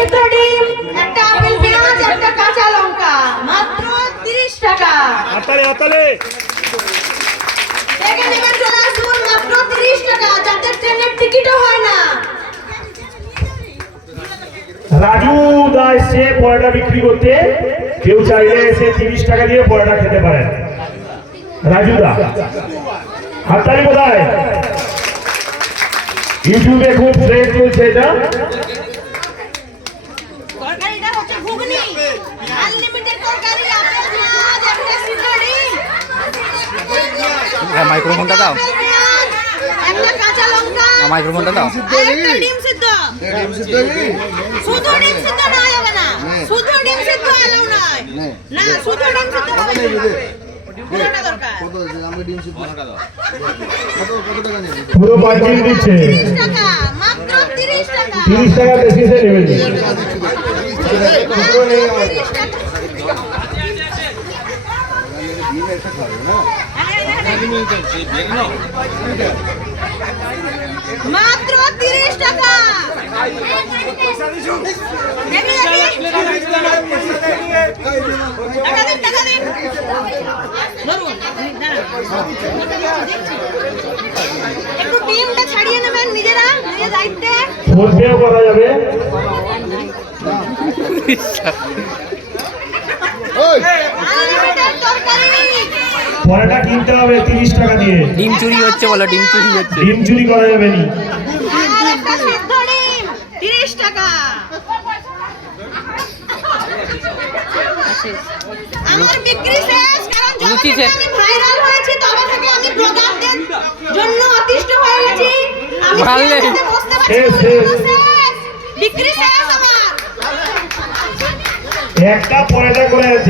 সিদ্ধ ডিম, একটা আপেল পেঁয়াজ, একটা কাঁচা লঙ্কা, মাত্র 30 টাকা। হাতালে দেখে নেবেন, চলে আসুন, মাত্র 30 টাকা, যাতে ট্রেনের টিকিটও হয় না। রাজু দা এসে পরোটা বিক্রি করতে, কেউ চাইলে এসে 30 টাকা দিয়ে পরোটা খেতে পারেন। রাজু দা হাততালি কোথায়? ইউটিউবে খুব ট্রেন্ড চলছে এটা। তরকারিটা হচ্ছে ঘুগনি, আনলিমিটেড তরকারি, আপেল পেঁয়াজ, একটা সিদ্ধ ডিম, মাইক্রোফোনটা দাও, একটা কাঁচা লঙ্কা, মাইক্রোফোনটা দাও। আর একটা ডিম সিদ্ধ। শুধু ডিম সিদ্ধ না হবে না, শুধু ডিম সিদ্ধ এলাও নয়, না শুধু ডিম সিদ্ধ হবে না, পুরোটা দরকার। পুরো পাইকিং দিচ্ছে, 30 টাকা, মাত্র 30 টাকা, 30 টাকা বেশি সে নেবেন। 30 টাকা। মাত্র 30 টাকা। দেখি দেখি, টাকা দিন। ধরুন, একটু ডিমটা ছাড়িয়ে নেবেন নিজেরা, নিজের দায়িত্বে। ফোন পেও করা যাবে। আনলিমিটেড তরকারি। পরোটা কিনতে হবে 30 টাকা দিয়ে। ডিম চুরি হচ্ছে, বলো ডিম চুরি হচ্ছে। ডিম চুরি করা যাবে না। আর একটা সিদ্ধ ডিম, 30 টাকা। আমার বিক্রি শেষ, কারণ যখন থেকে আমি ভাইরাল হয়েছি তবে থেকে আমি ব্লগারদের জন্য অতিষ্ঠ হয়ে গেছি। আমি ভালো। সিনেমাতে বসতে পারছি না, শেষ। বিক্রি শেষ আমার। একটা পরোটা করে আছে।